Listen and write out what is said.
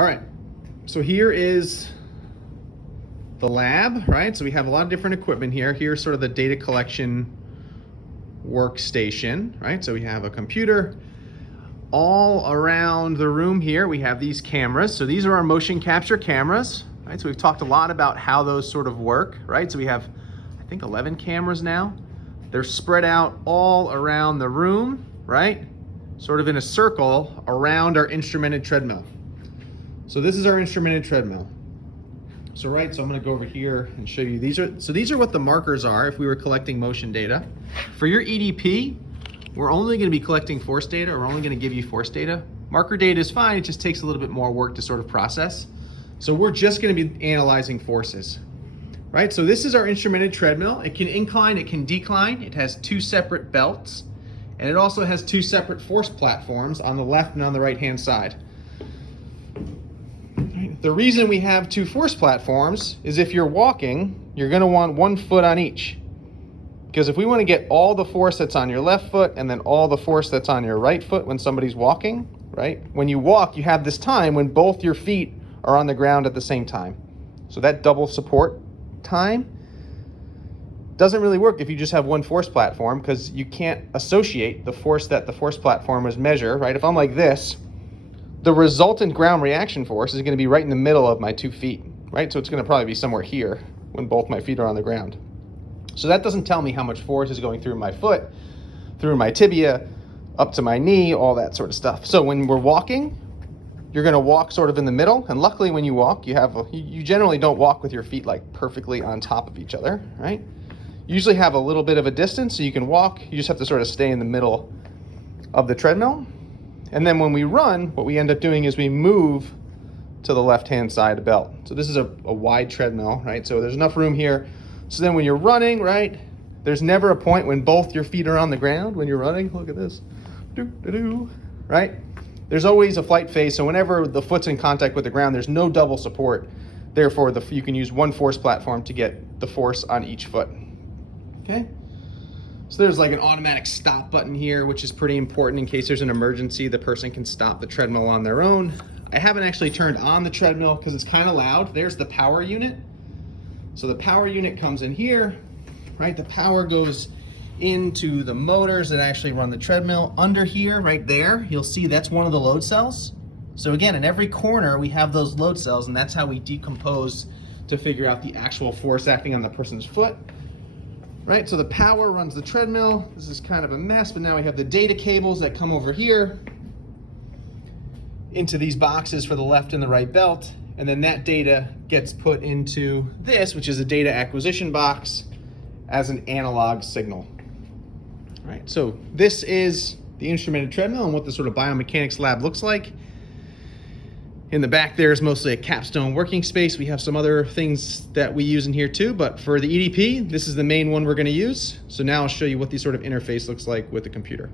All right, so here is the lab, right? So we have a lot of different equipment here. Here's sort of the data collection workstation, right? So we have a computer. All around the room here, we have these cameras. So these are our motion capture cameras, right? So we've talked a lot about how those sort of work, right? So we have, I think, 11 cameras now. They're spread out all around the room, right? Sort of in a circle around our instrumented treadmill. So this is our instrumented treadmill. So I'm gonna go over here and show you. These are what the markers are if we were collecting motion data. For your EDP, we're only gonna be collecting force data, or we're only gonna give you force data. Marker data is fine, it just takes a little bit more work to sort of process. So we're just gonna be analyzing forces, right? So this is our instrumented treadmill. It can incline, it can decline. It has 2 separate belts, and it also has 2 separate force platforms on the left and on the right-hand side. The reason we have 2 force platforms is if you're walking, you're gonna want 1 foot on each. Because if we wanna get all the force that's on your left foot and then all the force that's on your right foot when somebody's walking, right? When you walk, you have this time when both your feet are on the ground at the same time. So that double support time doesn't really work if you just have 1 force platform, because you can't associate the force that the force platform is measure, right? If I'm like this, the resultant ground reaction force is going to be right in the middle of my 2 feet, right? So it's going to probably be somewhere here when both my feet are on the ground. So that doesn't tell me how much force is going through my foot, through my tibia, up to my knee, all that sort of stuff. So when we're walking, you're going to walk sort of in the middle. And luckily when you walk, you generally don't walk with your feet like perfectly on top of each other, right? You usually have a little bit of a distance so you can walk. You just have to sort of stay in the middle of the treadmill. And then when we run, what we end up doing is we move to the left-hand side of the belt. So this is a wide treadmill, right? So there's enough room here. So then when you're running, right, there's never a point when both your feet are on the ground when you're running. Look at this, right? There's always a flight phase. So whenever the foot's in contact with the ground, there's no double support. Therefore, you can use 1 force platform to get the force on each foot, okay? So there's like an automatic stop button here, which is pretty important in case there's an emergency. The person can stop the treadmill on their own. I haven't actually turned on the treadmill because it's kind of loud. There's the power unit. So the power unit comes in here, right? The power goes into the motors that actually run the treadmill. Under here, right there, you'll see that's one of the load cells. So again, in every corner, we have those load cells, and that's how we decompose to figure out the actual force acting on the person's foot. Right, so the power runs the treadmill. This is kind of a mess, but now we have the data cables that come over here into these boxes for the left and the right belt, and then that data gets put into this, which is a data acquisition box, as an analog signal. All right, so this is the instrumented treadmill and what the sort of biomechanics lab looks like. In the back there is mostly a capstone working space. We have some other things that we use in here too, but for the EDP, this is the main one we're going to use. So now I'll show you what the sort of interface looks like with the computer.